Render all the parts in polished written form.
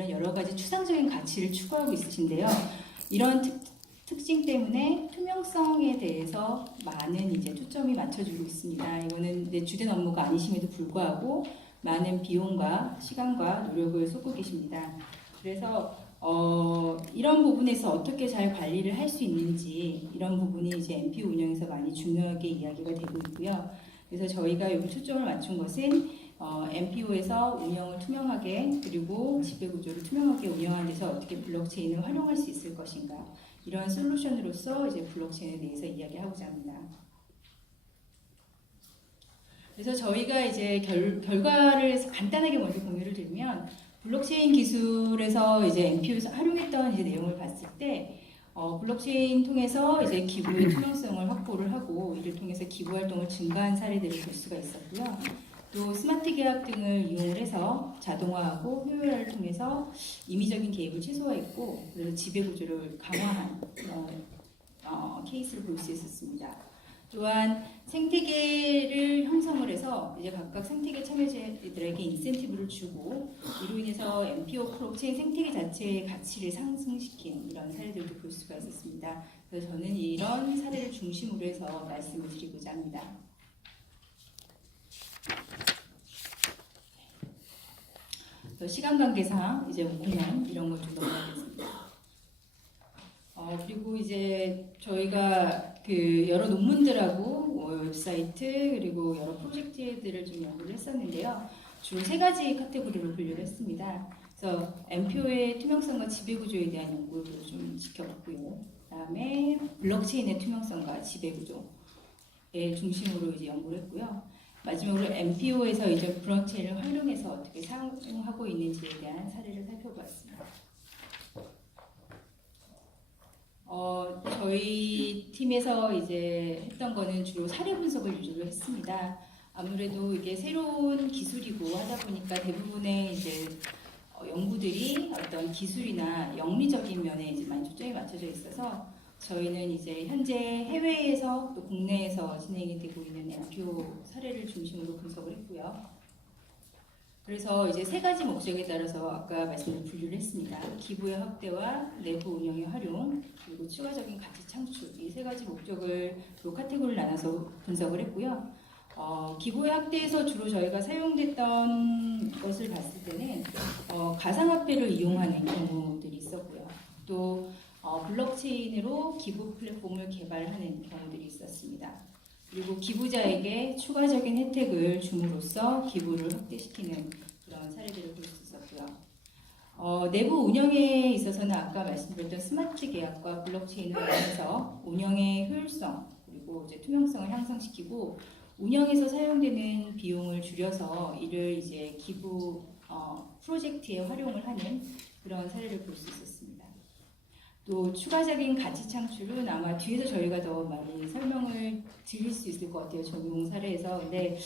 여러 가지 추상적인 가치를 추구하고 있으신데요. 이런 특징 때문에 투명성에 대해서 많은 초점이 맞춰지고 있습니다. 이거는 주된 업무가 아니심에도 불구하고 많은 비용과 시간과 노력을 쏟고 계십니다. 그래서 이런 부분에서 어떻게 잘 관리를 할 수 있는지 이런 부분이 NPO 운영에서 많이 중요하게 이야기가 되고 있고요. 그래서 저희가 여기 초점을 맞춘 것은 NPO에서 운영을 투명하게 그리고 지배구조를 투명하게 운영하는 데서 어떻게 블록체인을 활용할 수 있을 것인가, 이런 솔루션으로서 블록체인에 대해서 이야기하고자 합니다. 그래서 저희가 결과를 간단하게 먼저 공유를 드리면, 블록체인 기술에서 NPO에서 활용했던 내용을 봤을 때 블록체인 통해서 기부의 투명성을 확보를 하고 이를 통해서 기부 활동을 증가한 사례들을 볼 수가 있었고요. 또 스마트 계약 등을 이용을 해서 자동화하고 효율화를 통해서 임의적인 개입을 최소화했고, 그래서 지배 구조를 강화한 케이스를 볼 수 있었습니다. 또한 생태계를 형성을 해서 각각 생태계 참여자들에게 인센티브를 주고 이로 인해서 NPO 블록체인 생태계 자체의 가치를 상승시킨 이런 사례들도 볼 수가 있었습니다. 그래서 저는 이런 사례를 중심으로 해서 말씀을 드리고자 합니다. 시간 관계상 공연 이런 걸 좀 넘어가겠습니다. 그리고 저희가 여러 논문들하고 웹사이트 그리고 여러 프로젝트들을 좀 연구를 했었는데요. 주로 3가지 카테고리로 분류를 했습니다. 그래서 NPO의 투명성과 지배구조에 대한 연구를 좀 지켜봤고요. 그다음에 블록체인의 투명성과 지배구조에 중심으로 연구를 했고요. 마지막으로 NPO에서 블록체인을 활용해서 어떻게 사용하고 있는지에 대한 사례를 살펴보았습니다. 저희 팀에서 했던 거는 주로 사례 분석을 위주로 했습니다. 아무래도 이게 새로운 기술이고 하다 보니까 대부분의 연구들이 어떤 기술이나 영리적인 면에 많이 초점이 맞춰져 있어서 저희는 현재 해외에서 또 국내에서 진행이 되고 있는 NPO 사례를 중심으로 분석을 했고요. 그래서 3가지 목적에 따라서 아까 말씀드린 분류를 했습니다. 기부의 확대와 내부 운영의 활용, 그리고 추가적인 가치 창출, 이 3가지 목적을 카테고리를 나눠서 분석을 했고요. 기부의 확대에서 주로 저희가 사용됐던 것을 봤을 때는 가상화폐를 이용하는 경우들이 있었고요. 또 블록체인으로 기부 플랫폼을 개발하는 경우들이 있었습니다. 그리고 기부자에게 추가적인 혜택을 줌으로써 기부를 확대시키는 그런 사례들을 볼 수 있었고요. 내부 운영에 있어서는 아까 말씀드렸던 스마트 계약과 블록체인을 이용해서 운영의 효율성 그리고 투명성을 향상시키고 운영에서 사용되는 비용을 줄여서 이를 기부 프로젝트에 활용을 하는 그런 사례를 볼 수 있었습니다. 또 추가적인 가치 창출은 아마 뒤에서 저희가 더 많이 설명을 드릴 수 있을 것 같아요. 적용 사례에서. 근데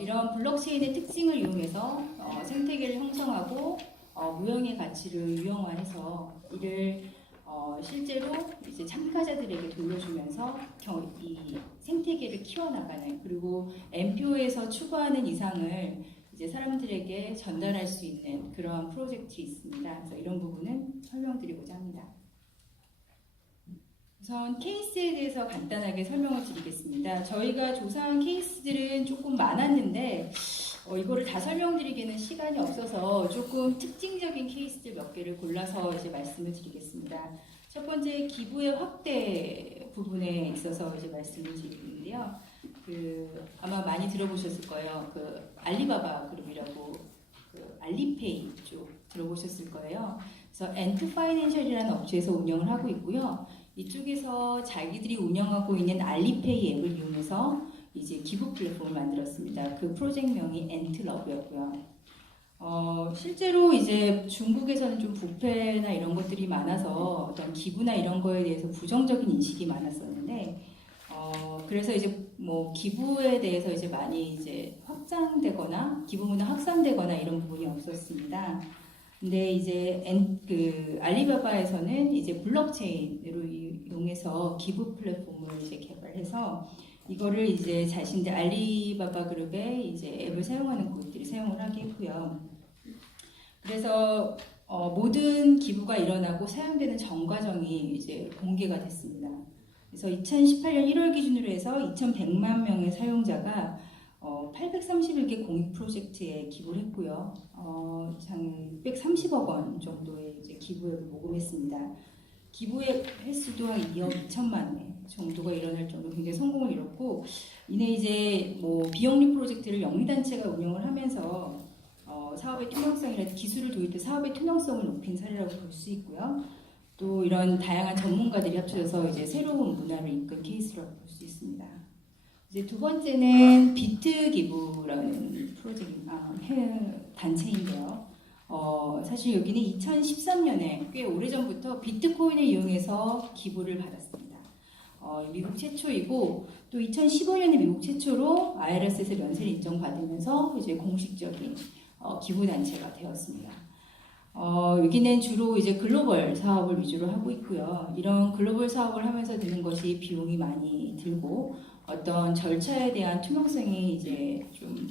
이런 블록체인의 특징을 이용해서 생태계를 형성하고 무형의 가치를 유형화해서 이를 실제로 참가자들에게 돌려주면서 이 생태계를 키워나가는, 그리고 NPO에서 추구하는 이상을 사람들에게 전달할 수 있는 그런 프로젝트가 있습니다. 그래서 이런 부분은 설명드리고자 합니다. 우선 케이스에 대해서 간단하게 설명을 드리겠습니다. 저희가 조사한 케이스들은 조금 많았는데 이거를 다 설명드리기에는 시간이 없어서 조금 특징적인 케이스들 몇 개를 골라서 말씀을 드리겠습니다. 첫 번째, 기부의 확대 부분에 있어서 말씀을 드리는데요. 아마 많이 들어보셨을 거예요. 알리바바 그룹이라고 알리페이 쪽 들어보셨을 거예요. 그래서 엔트 파이낸셜이라는 업체에서 운영을 하고 있고요. 이쪽에서 자기들이 운영하고 있는 알리페이 앱을 이용해서 기부 플랫폼을 만들었습니다. 그 프로젝트명이 엔트러브였고요. 실제로 중국에서는 좀 부패나 이런 것들이 많아서 어떤 기부나 이런 거에 대해서 부정적인 인식이 많았었는데 그래서 기부에 대해서 많이 확장되거나 기부 문화 확산되거나 이런 부분이 없었습니다. 근데 알리바바에서는 블록체인으로 이용해서 기부 플랫폼을 개발해서 이거를 자신들 알리바바 그룹의 앱을 사용하는 곳들이 사용을 하게 했고요. 그래서 모든 기부가 일어나고 사용되는 전 과정이 이제 공개가 됐습니다. 그래서 2018년 1월 기준으로 해서 2,100만 명의 사용자가 831개 공익 프로젝트에 기부를 했고요. 630억 원 정도의 이제 기부액을 모금했습니다. 기부의 횟수도 한 2억 2천만 회 정도가 일어날 정도로 굉장히 성공을 이뤘고, 이내 이제 뭐 비영리 프로젝트를 영리단체가 운영을 하면서 사업의 투명성이나 기술을 도입해 사업의 투명성을 높인 사례라고 볼 수 있고요. 또 이런 다양한 전문가들이 합쳐져서 이제 새로운 문화를 이끈 케이스라고 볼 수 있습니다. 이제 두 번째는 비트 기부라는 단체인데요. 사실 여기는 2013년에 꽤 오래전부터 비트코인을 이용해서 기부를 받았습니다. 미국 최초이고, 또 2015년에 미국 최초로 IRS에서 면세를 인정받으면서 이제 공식적인 기부 단체가 되었습니다. 여기는 주로 이제 글로벌 사업을 위주로 하고 있고요. 이런 글로벌 사업을 하면서 드는 것이 비용이 많이 들고, 어떤 절차에 대한 투명성이 이제 좀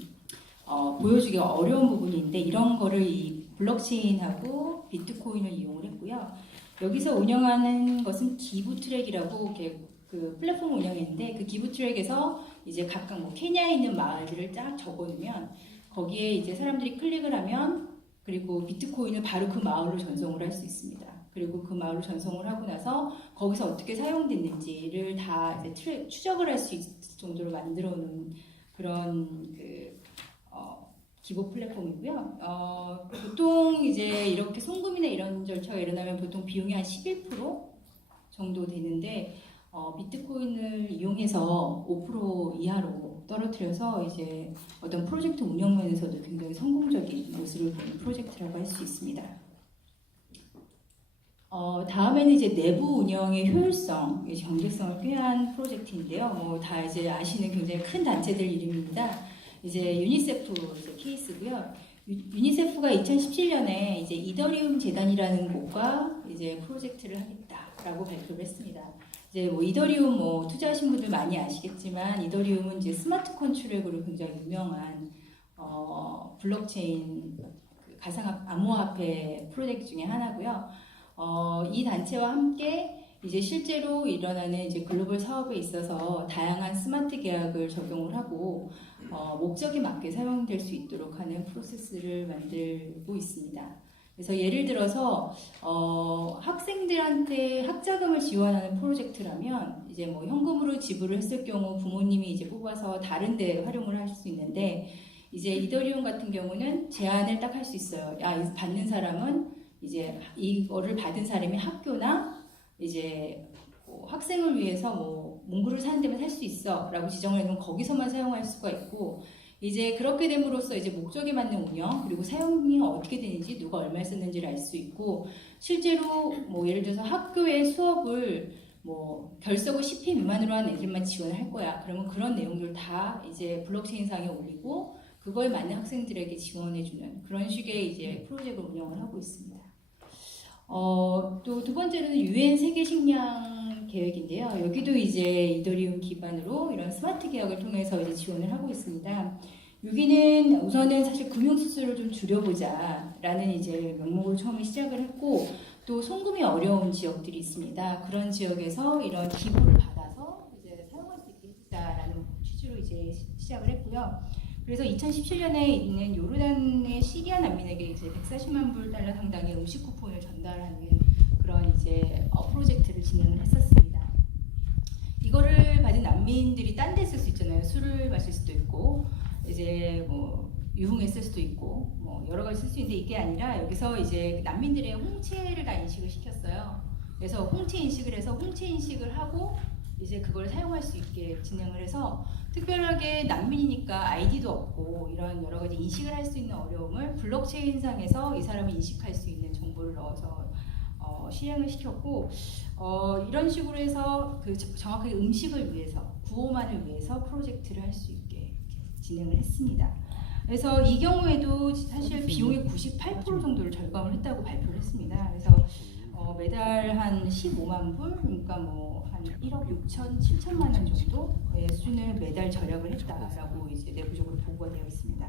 보여주기가 어려운 부분인데, 이런 거를 이 블록체인하고 비트코인을 이용을 했고요. 여기서 운영하는 것은 기부 트랙이라고 이렇게 그 플랫폼 운영했는데, 그 기부 트랙에서 이제 각각 뭐 케냐에 있는 마을들을 쫙 적어놓으면 거기에 이제 사람들이 클릭을 하면, 그리고 비트코인을 바로 그 마을로 전송을 할 수 있습니다. 그리고 그 마을로 전송을 하고 나서 거기서 어떻게 사용됐는지를 다 이제 추적을 할 수 있을 정도로 만들어 놓은 그런 기부 플랫폼이고요. 보통 이제 이렇게 송금이나 이런 절차가 일어나면 보통 비용이 한 11% 정도 되는데, 비트코인을 이용해서 5% 이하로 떨어뜨려서 이제 어떤 프로젝트 운영 면에서도 굉장히 성공적인 모습을 보인 프로젝트라고 할 수 있습니다. 다음에는 이제 내부 운영의 효율성, 경제성을 꾀한 프로젝트인데요. 뭐 다 이제 아시는 굉장히 큰 단체들 이름입니다. 이제 유니세프 이제 케이스고요. 유니세프가 2017년에 이제 이더리움 재단이라는 곳과 이제 프로젝트를 하겠다라고 발표를 했습니다. 이제 뭐 이더리움 뭐 투자하신 분들 많이 아시겠지만, 이더리움은 이제 스마트 컨트롤으로 굉장히 유명한 블록체인 가상 암호화폐 프로젝트 중에 하나고요. 이 단체와 함께 이제 실제로 일어나는 이제 글로벌 사업에 있어서 다양한 스마트 계약을 적용을 하고 목적에 맞게 사용될 수 있도록 하는 프로세스를 만들고 있습니다. 그래서 예를 들어서 학생들한테 학자금을 지원하는 프로젝트라면 이제 뭐 현금으로 지불을 했을 경우 부모님이 이제 뽑아서 다른 데 활용을 하실 수 있는데, 이제 이더리움 같은 경우는 제한을 딱 할 수 있어요. 받는 사람은 이제 이거를 받은 사람이 학교나 이제 뭐 학생을 위해서 뭐 문구를 사는 데만 살 수 있어라고 지정을 해놓으면 거기서만 사용할 수가 있고, 이제 그렇게 됨으로써 이제 목적에 맞는 운영, 그리고 사용이 어떻게 되는지, 누가 얼마를 썼는지를 알 수 있고, 실제로 뭐 예를 들어서 학교의 수업을 뭐 결석을 10회 미만으로 한 애들만 지원을 할 거야. 그러면 그런 내용들 다 이제 블록체인상에 올리고 그거에 맞는 학생들에게 지원해주는 그런 식의 이제 프로젝트를 운영을 하고 있습니다. 또 두 번째로는 UN 세계 식량 계획인데요. 여기도 이제 이더리움 기반으로 이런 스마트 계약을 통해서 이제 지원을 하고 있습니다. 여기는 우선은 사실 금융 수수료를 좀 줄여보자라는 이제 명목으로 처음에 시작을 했고, 또 송금이 어려운 지역들이 있습니다. 그런 지역에서 이런 기부를 받아서 이제 사용할 수 있게 해주자라는 취지로 이제 시작을 했고요. 그래서 2017년에 있는 요르단의 시리아 난민에게 이제 140만 달러 상당의 음식 쿠폰을 전달하는 그런 이제 프로젝트를 진행을 했었습니다. 이거를 받은 난민들이 딴 데 쓸 수 있잖아요. 술을 마실 수도 있고, 이제 뭐 유흥했을 수도 있고, 뭐 여러 가지 쓸 수 있는데, 이게 아니라 여기서 이제 난민들의 홍채를 다 인식을 시켰어요. 그래서 홍채 인식을 해서 홍채 인식을 하고 이제 그걸 사용할 수 있게 진행을 해서, 특별하게 난민이니까 아이디도 없고 이런 여러 가지 인식을 할 수 있는 어려움을 블록체인상에서 이 사람이 인식할 수 있는 정보를 넣어서 실행을 시켰고, 이런 식으로 해서 그 정확하게 음식을 위해서, 구호만을 위해서 프로젝트를 할 수 있게 진행을 했습니다. 그래서 이 경우에도 사실 비용의 98% 정도를 절감을 했다고 발표를 했습니다. 그래서 매달 한 15만 불, 그러니까 뭐 한 1억 6천, 7천만 원 정도의 수준을 매달 절약을 했다라고 이제 내부적으로 보고가 되어 있습니다.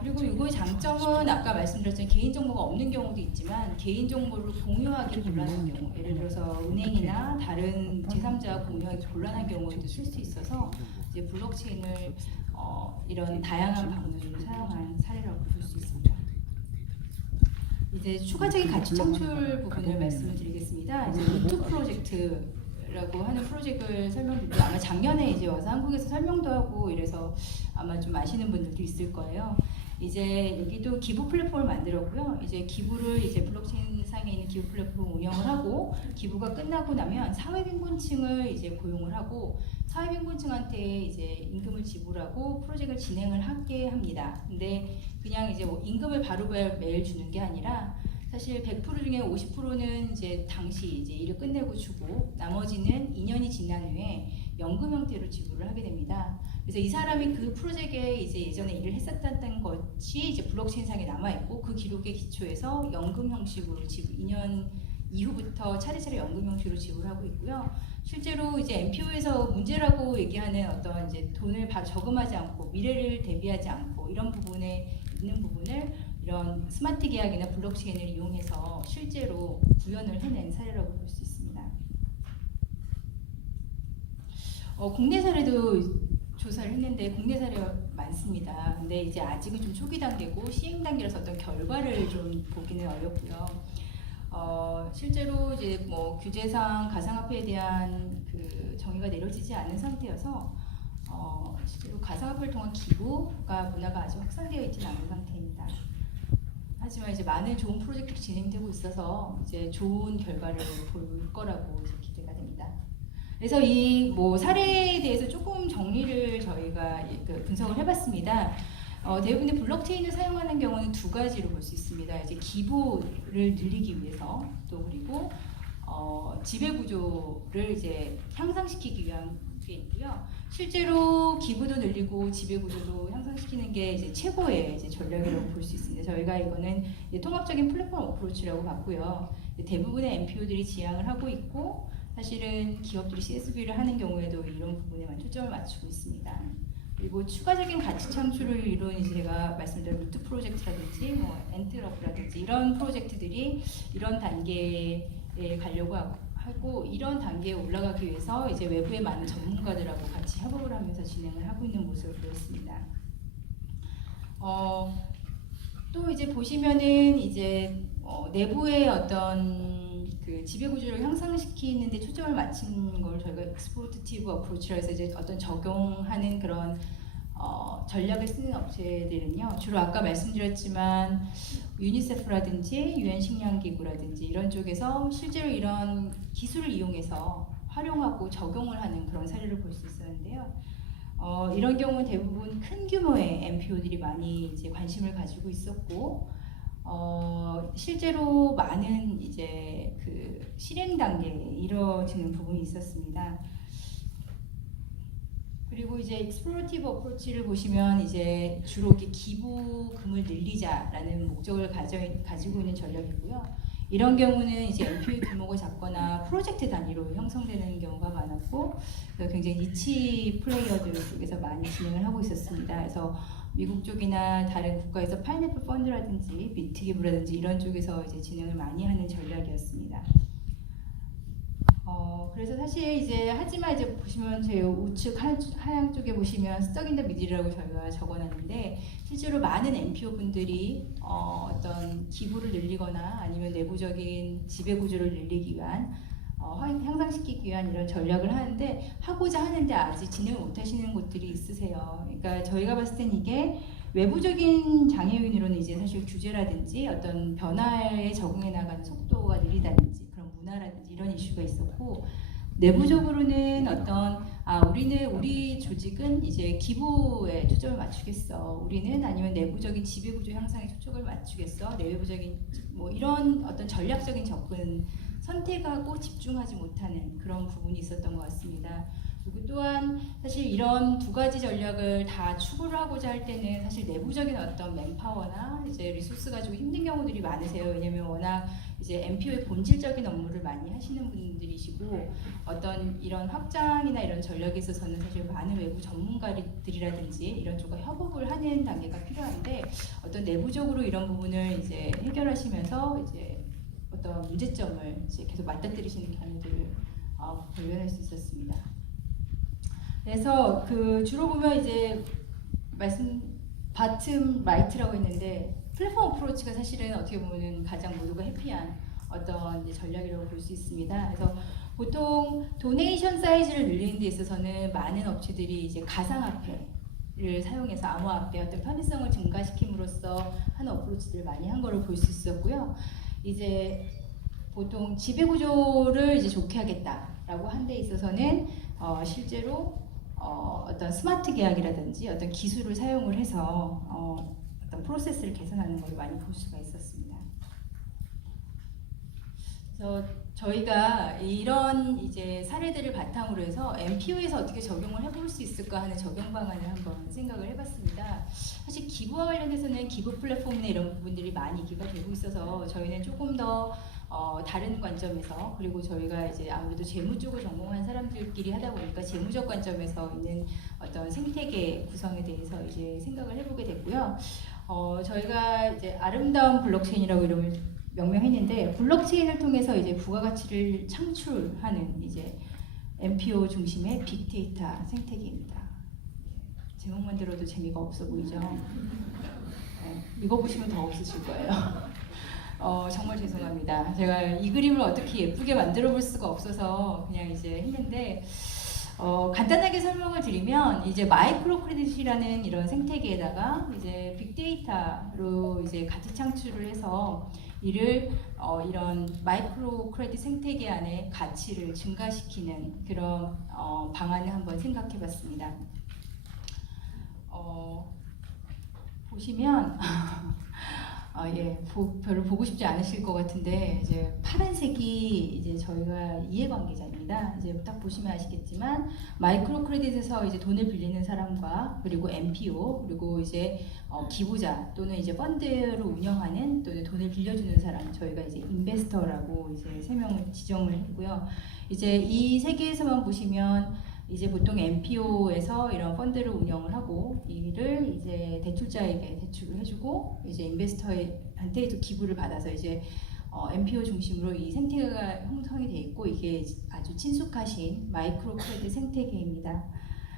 그리고 이거의 장점은 아까 말씀드렸지만 개인정보가 없는 경우도 있지만 개인정보를 공유하기 곤란한 경우, 예를 들어서 은행이나 다른 제3자와 공유하기 곤란한 경우에도 쓸 수 있어서 이제 블록체인을 이런 다양한 방면으로 사용한 사례라고 볼 수 있습니다. 이제 추가적인 가치 창출 부분을 말씀을 드리겠습니다. 이제 루트 프로젝트라고 하는 프로젝트를 설명드리고 아마 작년에 이제 와서 한국에서 설명도 하고 이래서 아마 좀 아시는 분들도 있을 거예요. 이제 여기도 기부 플랫폼을 만들었고요. 이제 기부를 이제 블록체인 상에 있는 기부 플랫폼 운영을 하고 기부가 끝나고 나면 사회빈곤층을 이제 고용을 하고 사회빈곤층한테 이제 임금을 지불하고 프로젝트를 진행을 하게 합니다. 근데 그냥 이제 뭐 임금을 바로 매일 주는 게 아니라 사실 100% 중에 50%는 이제 당시 이제 일을 끝내고 주고 나머지는 2년이 지난 후에 연금 형태로 지불을 하게 됩니다. 그래서 이 사람이 그 프로젝트에 이제 예전에 일을 했었다는 것이 이제 블록체인상에 남아 있고 그 기록에 기초해서 연금 형식으로 지불 2년 이후부터 차례차례 연금 형식으로 지불하고 있고요. 실제로 이제 MPO에서 문제라고 얘기하는 어떤 이제 돈을 저금하지 않고 미래를 대비하지 않고 이런 부분에 있는 부분을 이런 스마트 계약이나 블록체인을 이용해서 실제로 구현을 해낸 사례라고 볼 수 있습니다. 국내 사례도 조사를 했는데 국내 사례가 많습니다. 근데 이제 아직은 좀 초기 단계고 시행 단계라서 어떤 결과를 좀 보기는 어렵고요. 실제로 이제 뭐 규제상 가상화폐에 대한 그 정의가 내려지지 않은 상태여서 실제로 가상화폐를 통한 기부가 문화가 아직 확산되어 있지는 않은 상태입니다. 하지만 이제 많은 좋은 프로젝트가 진행되고 있어서 이제 좋은 결과를 볼 거라고 이제 기대가 됩니다. 그래서 이 뭐 사례에 대해서 조금 정리를 저희가 분석을 해봤습니다. 대부분의 블록체인을 사용하는 경우는 두 가지로 볼 수 있습니다. 이제 기부를 늘리기 위해서 또 그리고 지배 구조를 이제 향상시키기 위한 게 있고요. 실제로 기부도 늘리고 지배 구조도 향상시키는 게 이제 최고의 이제 전략이라고 볼 수 있습니다. 저희가 이거는 통합적인 플랫폼 어프로치라고 봤고요. 대부분의 MPO들이 지향을 하고 있고 사실은 기업들이 CSV를 하는 경우에도 이런 부분에만 초점을 맞추고 있습니다. 그리고 추가적인 가치 창출을 이룬 이제 제가 말씀드린 루트 프로젝트라든지 뭐 엔트러프라든지 이런 프로젝트들이 이런 단계에 가려고 하고 이런 단계에 올라가기 위해서 이제 외부의 많은 전문가들하고 같이 협업을 하면서 진행을 하고 있는 모습을 보였습니다. 또 이제 보시면은 이제 내부의 어떤 그 지배 구조를 향상시키는데 초점을 맞춘 걸 저희가 익스포르티브 어프로치라 해서 이제 어떤 적용하는 그런 전략을 쓰는 업체들은요 주로 아까 말씀드렸지만 유니세프라든지 유엔 식량기구라든지 이런 쪽에서 실제로 이런 기술을 이용해서 활용하고 적용을 하는 그런 사례를 볼 수 있었는데요. 이런 경우는 대부분 큰 규모의 MPO들이 많이 이제 관심을 가지고 있었고 실제로 많은 이제 그 실행 단계에 이루어지는 부분이 있었습니다. 그리고 이제 익스플로러티브 어프로치를 보시면 이제 주로 이렇게 기부금을 늘리자라는 목적을 가지고 있는 전략이고요. 이런 경우는 이제 MPO 규모가 작거나 프로젝트 단위로 형성되는 경우가 많았고 굉장히 니치 플레이어들 쪽에서 많이 진행을 하고 있었습니다. 그래서 미국 쪽이나 다른 국가에서 파인애플 펀드라든지 비트기부라든지 이런 쪽에서 이제 진행을 많이 하는 전략이었습니다. 그래서 사실 이제 하지만 이제 보시면 제 우측 하양 쪽에 보시면 스톡 인 더 미들이라고 저희가 적어놨는데 실제로 많은 MPO 분들이 어떤 기부를 늘리거나 아니면 내부적인 지배 구조를 늘리기 위한 향상시키기 위한 이런 전략을 하는데 하고자 하는데 아직 진행을 못 하시는 곳들이 있으세요. 그러니까 저희가 봤을 땐 이게 외부적인 장애요인으로는 이제 사실 규제라든지 어떤 변화에 적응해 나가는 속도가 느리다든지 그런 문화라든지 이런 이슈가 있었고 내부적으로는 어떤 우리 조직은 이제 기부에 초점을 맞추겠어. 우리는 아니면 내부적인 지배구조 향상에 초점을 맞추겠어. 내부적인 뭐 이런 어떤 전략적인 접근 선택하고 집중하지 못하는 그런 부분이 있었던 것 같습니다. 그리고 또한 사실 이런 두 가지 전략을 다 추구를 하고자 할 때는 사실 내부적인 어떤 맨파워나 이제 리소스 가지고 힘든 경우들이 많으세요. 왜냐면 워낙 이제 MPO의 본질적인 업무를 많이 하시는 분들이시고 어떤 이런 확장이나 이런 전략에 있어서는 사실 많은 외부 전문가들이라든지 이런 쪽과 협업을 하는 단계가 필요한데 어떤 내부적으로 이런 부분을 이제 해결하시면서 이제 어떤 문제점을 이제 계속 맞닥뜨리시는 경우들을 발견할 수 있었습니다. 그래서 그 주로 보면 이제 말씀 바텀 라이트라고 했는데 플랫폼 어프로치가 사실은 어떻게 보면 가장 모두가 해피한 어떤 이제 전략이라고 볼 수 있습니다. 그래서 보통 도네이션 사이즈를 늘리는 데 있어서는 많은 업체들이 이제 가상화폐를 사용해서 암호화폐 어떤 편의성을 증가시킴으로써 하는 어프로치들을 많이 한 거를 볼 수 있었고요. 이제 보통 지배구조를 이제 좋게 하겠다라고 한 데 있어서는 실제로 어떤 스마트 계약이라든지 어떤 기술을 사용을 해서 어떤 프로세스를 개선하는 걸 많이 볼 수가 있었습니다. 그래서 저희가 이런 이제 사례들을 바탕으로 해서 MPO에서 어떻게 적용을 해볼 수 있을까 하는 적용 방안을 한번 생각을 해봤습니다. 사실 기부와 관련해서는 기부 플랫폼이나 이런 부분들이 많이 얘기가 되고 있어서 저희는 조금 더 다른 관점에서 그리고 저희가 이제 아무래도 재무 쪽을 전공한 사람들끼리 하다 보니까 재무적 관점에서 있는 어떤 생태계 구성에 대해서 이제 생각을 해보게 됐고요. 저희가 이제 아름다운 블록체인이라고 이름을 명명했는데 블록체인을 통해서 이제 부가가치를 창출하는 이제 MPO 중심의 빅데이터 생태계입니다. 제목만 들어도 재미가 없어 보이죠? 이거 보시면 더 없으실 거예요. 정말 죄송합니다. 제가 이 그림을 어떻게 예쁘게 만들어 볼 수가 없어서 그냥 이제 했는데 간단하게 설명을 드리면 이제 마이크로 크레딧이라는 이런 생태계에다가 이제 빅데이터로 이제 가치 창출을 해서 이를 이런 마이크로 크레딧 생태계 안에 가치를 증가시키는 그런 방안을 한번 생각해 봤습니다. 보시면 별로 보고 싶지 않으실 것 같은데 이제 파란색이 이제 저희가 이해관계자입니다. 이제 딱 보시면 아시겠지만 마이크로 크레딧에서 이제 돈을 빌리는 사람과 그리고 MPO 그리고 이제 기부자 또는 이제 펀드를 운영하는 또는 돈을 빌려주는 사람 저희가 이제 인베스터라고 이제 지정을 했고요. 이제 이 세 개에서만 보시면 이제 보통 MPO에서 이런 펀드를 운영을 하고 이를 이제 대출자에게 대출을 해주고 이제 인베스터한테 기부를 받아서 이제 MPO 중심으로 이 생태계가 형성이 돼 있고 이게 아주 친숙하신 마이크로 크레딧 생태계입니다.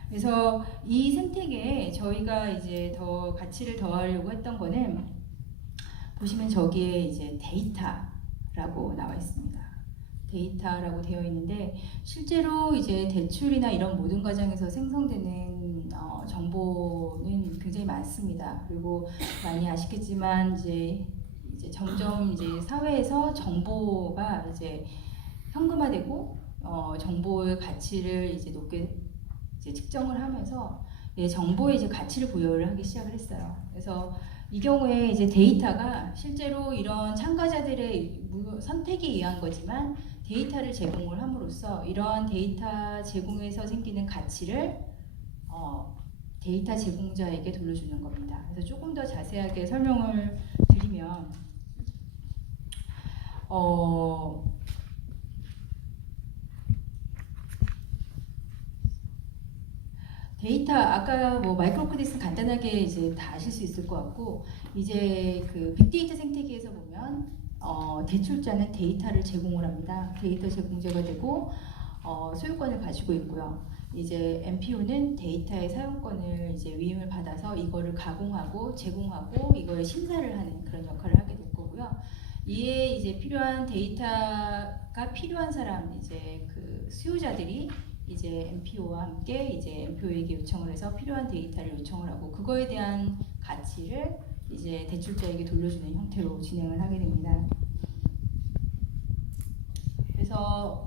그래서 이 생태계에 저희가 이제 더 가치를 더하려고 했던 거는 보시면 저기에 이제 데이터라고 나와 있습니다. 데이터라고 되어 있는데 실제로 이제 대출이나 이런 모든 과정에서 생성되는 정보는 굉장히 많습니다. 그리고 많이 아시겠지만 이제 점점 이제 사회에서 정보가 이제 현금화되고 정보의 가치를 이제 높게 이제 측정을 하면서 정보에 이제 가치를 부여를 하기 시작을 했어요. 그래서 이 경우에 이제 데이터가 실제로 이런 참가자들의 선택에 의한 거지만 데이터를 제공을 함으로써 이러한 데이터 제공에서 생기는 가치를 데이터 제공자에게 돌려주는 겁니다. 그래서 조금 더 자세하게 설명을 드리면 데이터 아까 뭐 마이크로 크레딧 간단하게 이제 다 아실 수 있을 것 같고 이제 그 빅데이터 생태계에서 보면 대출자는 데이터를 제공을 합니다. 데이터 제공자가 되고 소유권을 가지고 있고요. 이제 MPO는 데이터의 사용권을 이제 위임을 받아서 이거를 가공하고 제공하고 이거에 심사를 하는 그런 역할을 하게 될 거고요. 이에 이제 필요한 데이터가 필요한 사람 이제 그 수요자들이 이제 MPO와 함께 이제 MPO에게 요청을 해서 필요한 데이터를 요청을 하고 그거에 대한 가치를 이제 대출자에게 돌려주는 형태로 진행을 하게 됩니다. 그래서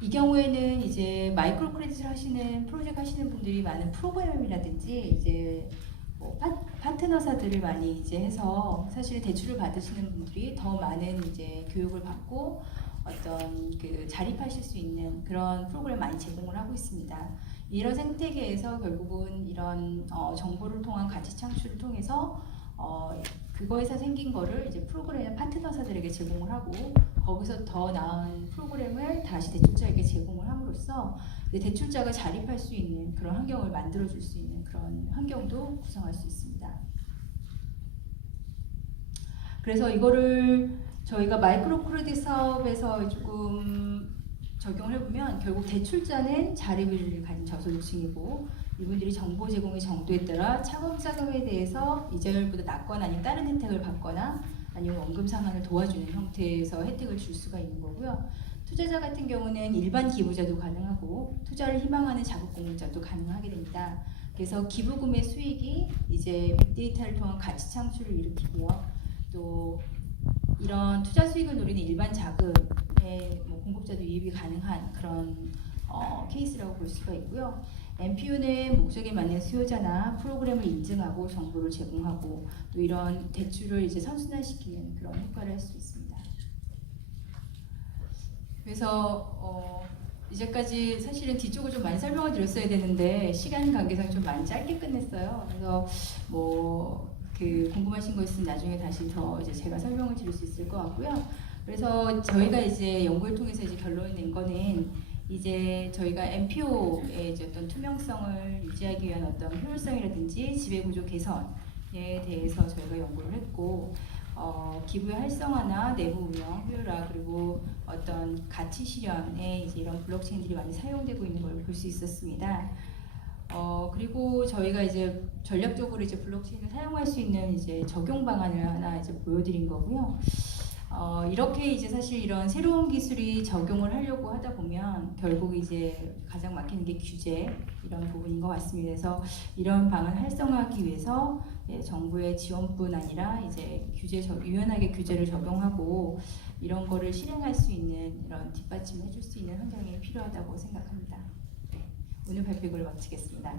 이 경우에는 이제 마이크로 크레딧을 하시는 프로젝트 하시는 분들이 많은 프로그램이라든지 이제 뭐 파트너사들을 많이 이제 해서 사실 대출을 받으시는 분들이 더 많은 이제 교육을 받고 어떤 그 자립하실 수 있는 그런 프로그램 많이 제공을 하고 있습니다. 이런 생태계에서 결국은 이런 정보를 통한 가치 창출을 통해서 그거에서 생긴 거를 이제 프로그램 파트너사들에게 제공을 하고 거기서 더 나은 프로그램을 다시 대출자에게 제공을 함으로써 대출자가 자립할 수 있는 그런 환경을 만들어줄 수 있는 그런 환경도 구성할 수 있습니다. 그래서 이거를 저희가 마이크로 크레딧 사업에서 조금 적용을 해보면 결국 대출자는 자립을 가진 저소득층이고 이분들이 정보 제공의 정도에 따라 차곡자금에 대해서 이자율보다 낮거나 아니면 다른 혜택을 받거나 아니면 원금 상환을 도와주는 형태에서 혜택을 줄 수가 있는 거고요. 투자자 같은 경우는 일반 기부자도 가능하고 투자를 희망하는 자국 공급자도 가능하게 됩니다. 그래서 기부금의 수익이 이제 빅데이터를 통한 가치 창출을 일으키고요. 또 이런 투자 수익을 노리는 일반 자금의 공급자도 유입이 가능한 그런 케이스라고 볼 수가 있고요. NPU는 목적에 맞는 수요자나 프로그램을 인증하고 정보를 제공하고 또 이런 대출을 이제 선순환시키는 그런 효과를 할 수 있습니다. 그래서 이제까지 사실은 뒤쪽을 좀 많이 설명을 드렸어야 되는데 시간 관계상 좀 많이 짧게 끝냈어요. 그래서 궁금하신 거 있으면 나중에 다시 더 이제 제가 설명을 드릴 수 있을 것 같고요. 그래서 저희가 이제 연구를 통해서 이제 결론을 낸 거는 이제 저희가 NPO의 이제 어떤 투명성을 유지하기 위한 어떤 효율성이라든지 지배구조 개선에 대해서 저희가 연구를 했고 기부의 활성화나 내부 운영, 효율화 그리고 어떤 가치 실현에 이제 이런 블록체인들이 많이 사용되고 있는 걸 볼 수 있었습니다. 그리고 저희가 이제 전략적으로 이제 블록체인을 사용할 수 있는 이제 적용 방안을 하나 이제 보여드린 거고요. 이렇게 이제 사실 이런 새로운 기술이 적용을 하려고 하다 보면 결국 이제 가장 막히는 게 규제 이런 부분인 것 같습니다. 그래서 이런 방안을 활성화하기 위해서 정부의 지원뿐 아니라 이제 유연하게 규제를 적용하고 이런 거를 실행할 수 있는 이런 뒷받침을 해줄 수 있는 환경이 필요하다고 생각합니다. 네, 오늘 발표 이걸로 마치겠습니다.